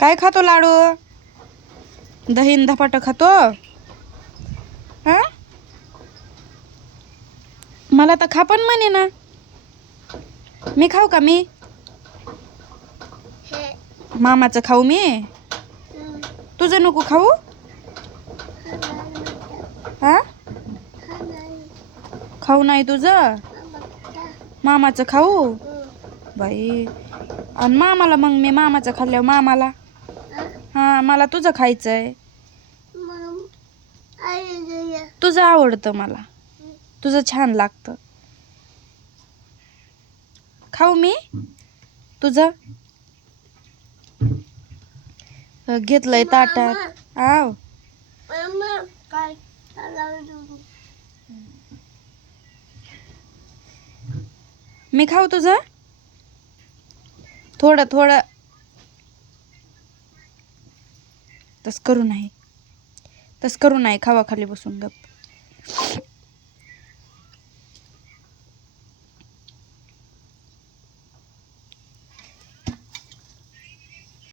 काय खातो लाडू? दहीन धपाट खातो? हा, मला तर खा पण म्हणे ना. मी खाऊ का? मी मामाचं खाऊ मी? तुझं नको खाऊ? हा, खाऊ नाही तुझं? मामाचं खाऊ बाई. आणि मामाला मग मी मामाचं खाल्ल्यावर मामाला हा मला तुझं खायचंय. तुझं आवडतं मला, तुझं छान लागतं. खाऊ मी तुझं? घेतलंय ताटात. आव मी खाऊ तुझं? थोडं थोडं. तस करू नाही, खावा खाली बसून गप.